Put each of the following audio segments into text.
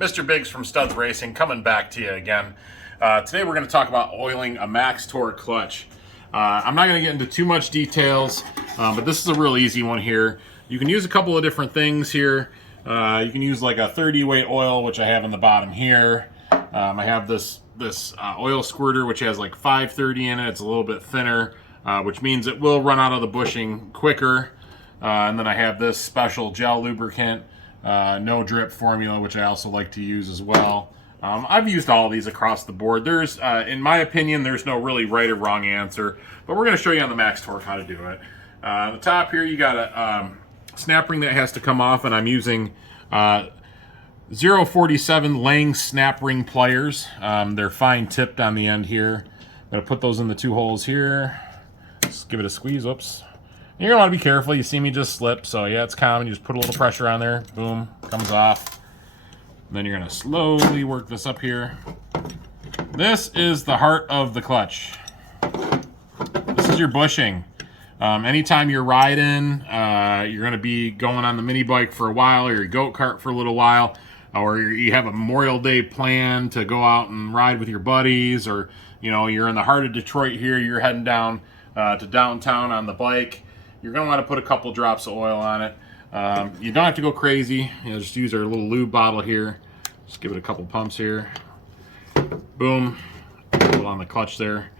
Mr. Biggs from Studs Racing coming back to you again. Today we're going to talk about oiling a max torque clutch. I'm not going to get into too much details, but this is a real easy one here. You can use a couple of different things here. You can use like a 30 weight oil, which I have in the bottom here. I have this oil squirter, which has like 530 in it. It's a little bit thinner, which means it will run out of the bushing quicker. And then I have this special gel lubricant, no drip formula, which I also like to use as well. I've used all of these across the board. There's, in my opinion, there's no really right or wrong answer, but we're going to show you on the Max Torque how to do it. On the top here, you got a snap ring that has to come off, and I'm using 047 Lang snap ring pliers. They're fine tipped on the end here. I'm going to put those in the two holes here. Just give it a squeeze. Whoops. You're going to want to be careful. You see me just slip, so yeah, it's common. You just put a little pressure on there. Boom. Comes off. And then you're going to slowly work this up here. This is the heart of the clutch. This is your bushing. Anytime you're riding, you're going to be going on the mini bike for a while, or your goat kart for a little while, or you have a Memorial Day plan to go out and ride with your buddies, or you know, you're in the heart of Detroit here, you're heading down to downtown on the bike. You're going to want to put a couple drops of oil on it. You don't have to go crazy. You know, just use our little lube bottle here. Just give it a couple pumps here. Boom. Put it on the clutch there.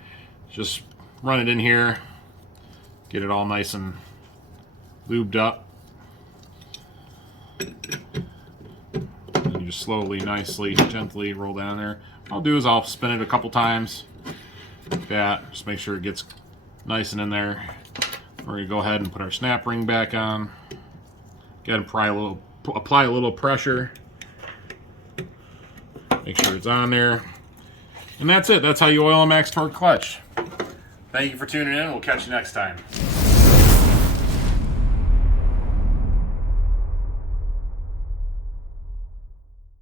Just run it in here. Get it all nice and lubed up. And you just slowly, nicely, gently roll down there. What I'll do is I'll spin it a couple times. Like that. Just make sure it gets nice and in there. We're going to go ahead and put our snap ring back on. Go ahead and apply a little pressure. Make sure it's on there. And that's it. That's how you oil a max torque clutch. Thank you for tuning in. We'll catch you next time.